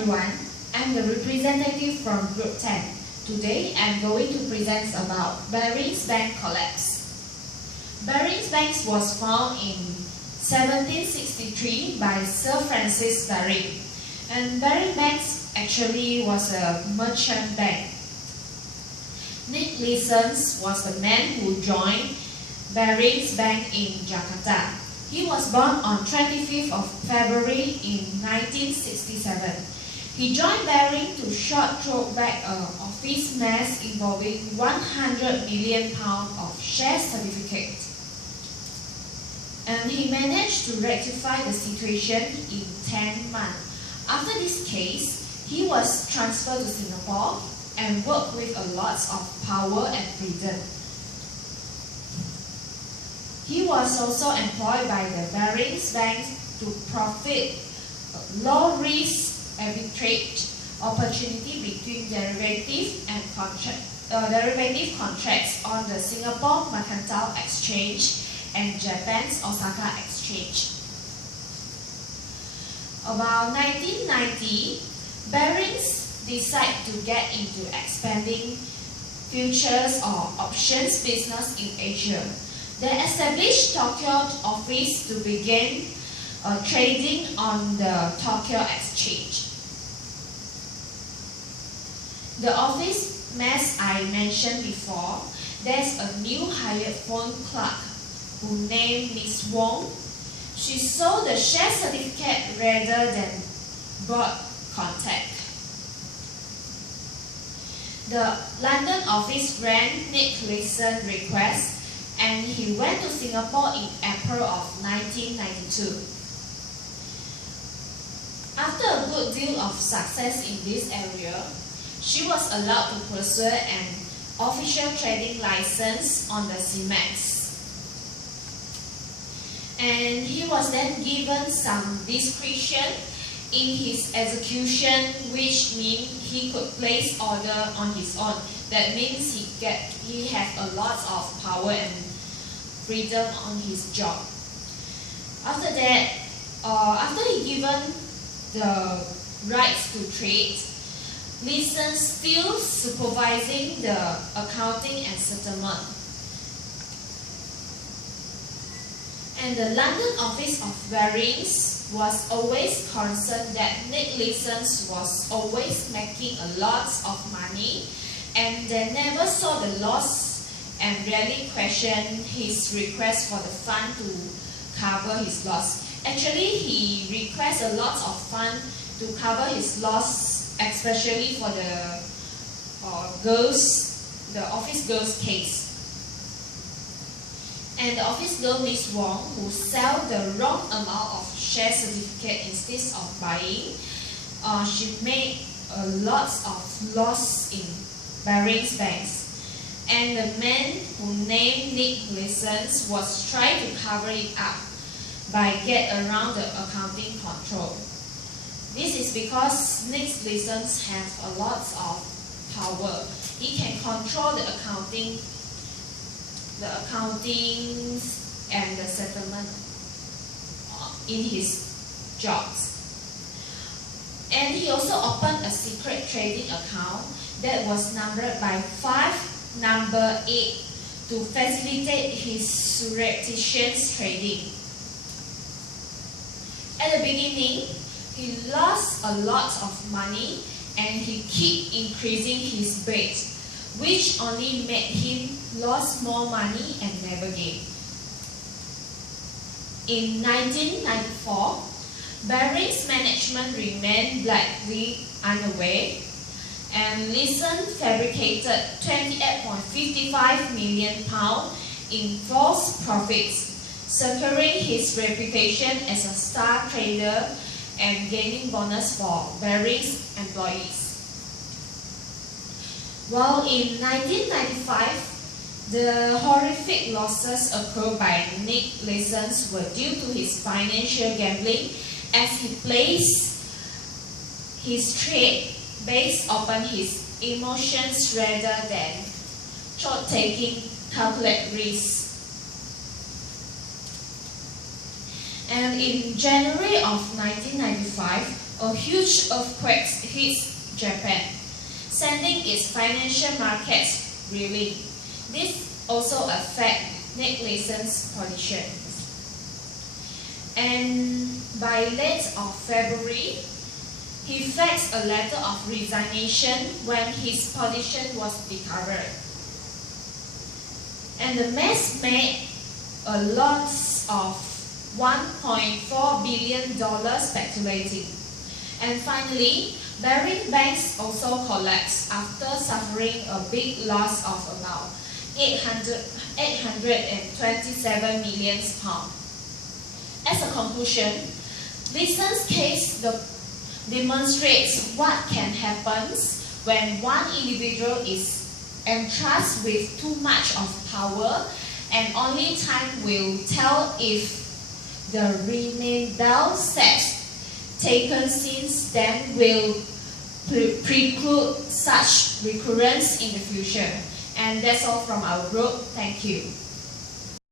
everyone, I'm the representative from Group 10. Today I'm going to present about Barings Bank collapse. Barings Bank was found in 1763 by Sir Francis Baring, and Barings Bank actually was a merchant bank. Nick Leeson was the man who joined Barings Bank in Jakarta. He was born on 25th of February in 1967. He joined Baring to short throw back an office mess involving £100 million of share certificates. And he managed to rectify the situation in 10 months. After this case, he was transferred to Singapore and worked with a lot of power and freedom. He was also employed by the Barings Bank to profit low-risk arbitrage opportunity between derivative contracts on the Singapore Mercantile Exchange and Japan's Osaka Exchange. About 1990, Barings decided to get into expanding futures or options business in Asia. They established Tokyo office to begin trading on the Tokyo Exchange. The office mess I mentioned before, there's a new hired phone clerk who named Miss Wong. She sold the share certificate rather than bought contact. The London office ran Nick Leeson's request, and he went to Singapore in April of 1992. After a good deal of success in this area, she was allowed to pursue an official trading license on the CEMEX. And he was then given some discretion in his execution, which means he could place order on his own. That means he had a lot of power and freedom on his job. After that, after he given the rights to trade, Leeson still supervising the accounting and settlement. And the London office of Barings was always concerned that Nick Leeson was always making a lot of money, and they never saw the loss and rarely questioned his request for the fund to cover his loss. Actually, he requests a lot of fund to cover his loss, especially for the office girls case. And the office girl, Miss Wong, who sell the wrong amount of share certificate instead of buying, she made a lot of loss in Barings Banks. And the man who named Nick Leeson was trying to cover it up by get around the accounting control. This is because Nick Leeson has a lot of power. He can control the accounting and the settlement in his jobs. And he also opened a secret trading account that was numbered by number 8 to facilitate his surreptitious trading. At the beginning, he lost a lot of money and he kept increasing his bet, which only made him lose more money and never gain. In 1994, Barings management remained blackly unaware, and Leeson fabricated £28.55 million in false profits, securing his reputation as a star trader and gaining bonus for Barings employees. While in 1995, the horrific losses occurred by Nick Leeson were due to his financial gambling, as he placed his trade based upon his emotions rather than taking calculated risks. And in January of 1995, a huge earthquake hits Japan, sending its financial markets reeling. This also affects Nick Leeson's position. And by late of February, he faxed a letter of resignation when his position was discovered. And the mess made a loss of $1.4 billion speculating. And finally, Barings banks also collapsed after suffering a big loss of about 827 million pounds. As a conclusion, Leeson's case demonstrates what can happen when one individual is entrusted with too much of power, and only time will tell if the remedial steps taken since then will preclude such recurrence in the future. And that's all from our group. Thank you.